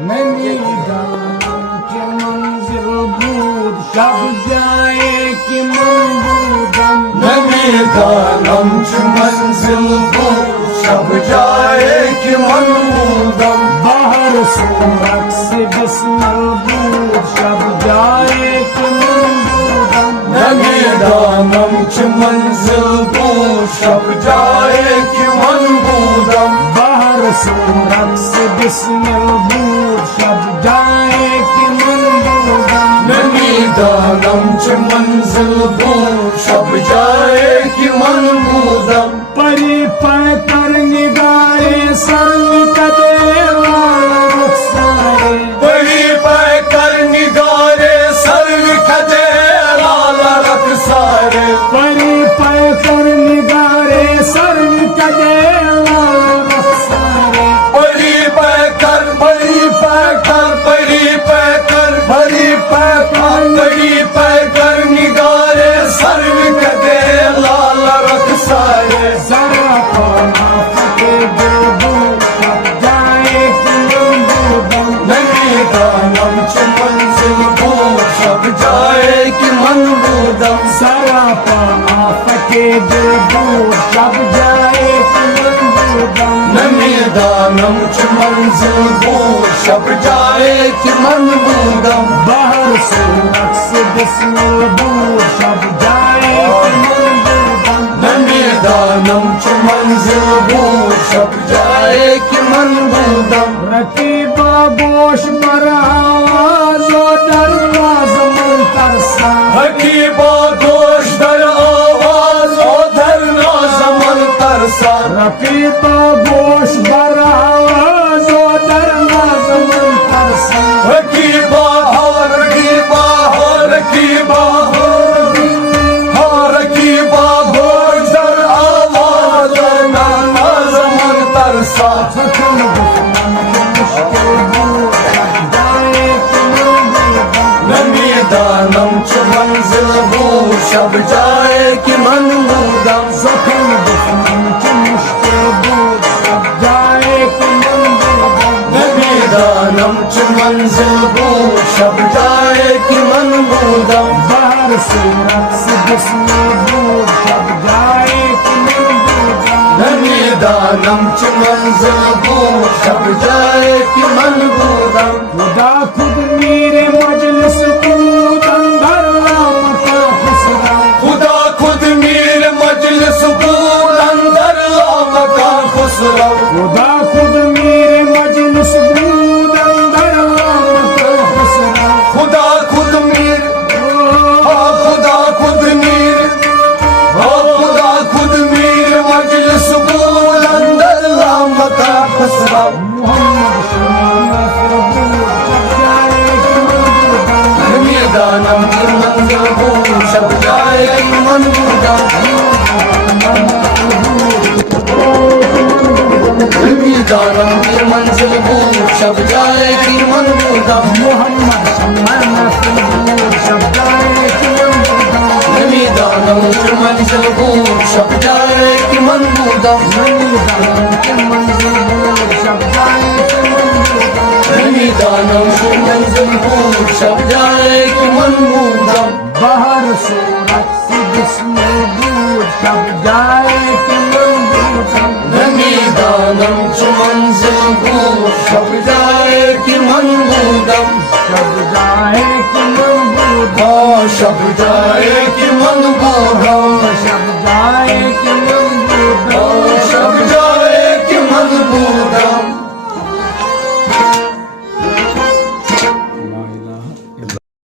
نمیدانم که منزل بود شب جای که من بودم نمیدانم چه منزل بود شب جایی که من بودم بهر رقص بسمل بود شب جای که من بودم نمیدانم چه منزل بود شب جایی که من بودم بهر رقص بسمل بود شب جای که من بودم نمیدانم چه منزل بود شب جایی که من بودم پری پتر نگاه سر کده رخساره بڑی پیکر نگار سر کدے لال رخسارے پری پتر نگاه سر کده رخساره بڑی پیکر بڑی پیکر بڑی پیکر بڑی پیکر بڑی پیکر نگار سر کدے لال رخسارے ذرا پانا فتح دو شب جائے کہ من بودم نمیدانم چه منزل بود شب جایی که من بودم ذرا پانا فتح دو شب جائے کہ من بودم نمیدانم چه منزل بود شب جایی که من بودم بہر سے رقص بسمل بود شب جائے کہ من بودم نمیدانم چه منزل بود شب جایی که من بودم رقیبا گوش بر آواز و در نازم ترسا حکیبا گوش در آواز و در نازمان ترسا رقیبا گوش بر آواز و در نازم ترسا حکیبا ها رکیبا ها رکیبا ها رکیبا گوش در آواز و در نازمان ترسا سکن دشمن کے مشکل بود شب جائے کہ من بودم نمیدانم چه منزل بود شب جایی که من بودم سکن دشمن کے مشکل بود شب جائے کہ من بودم نمیدانم چه منزل بود شب جایی که من بودم بہر سے رقص بسمل بود شب جائے کہ من بودم نمیدانم چه منزل بود شب جایی که من بودم خدا خود میرے مجلس بود اندر رامتا خسرا خدا خود میر مجلس بود اندر لامکان خسرو خدا خود میرے مجلس بود اندر رامتا خسرا خدا خود میر ہا خدا خود میر ہا خدا خود میر مجلس بود اندر لامکان خسرو محمد شما نصر بود شب جائے کہ من بودم نمیدانم چه منزل بود شب جایی که من بودم نمیدانم چه منزل بود شب جایی که من بودم محمد شما نصر بود شب جائے کہ من بودم نمیدانم چه منزل بود شب جایی که من بودم نمیدانم که منزل بود شب جائے کہ من بودم نمیدانم چه منزل بود شب جایی که من بودم بہر سے رقص بسمل بود شب جائے کہ من بودم نمیدانم چه منزل بود شب جایی که من بودم شب جائے کہ من بودم شب جایی که من بودم شب جائے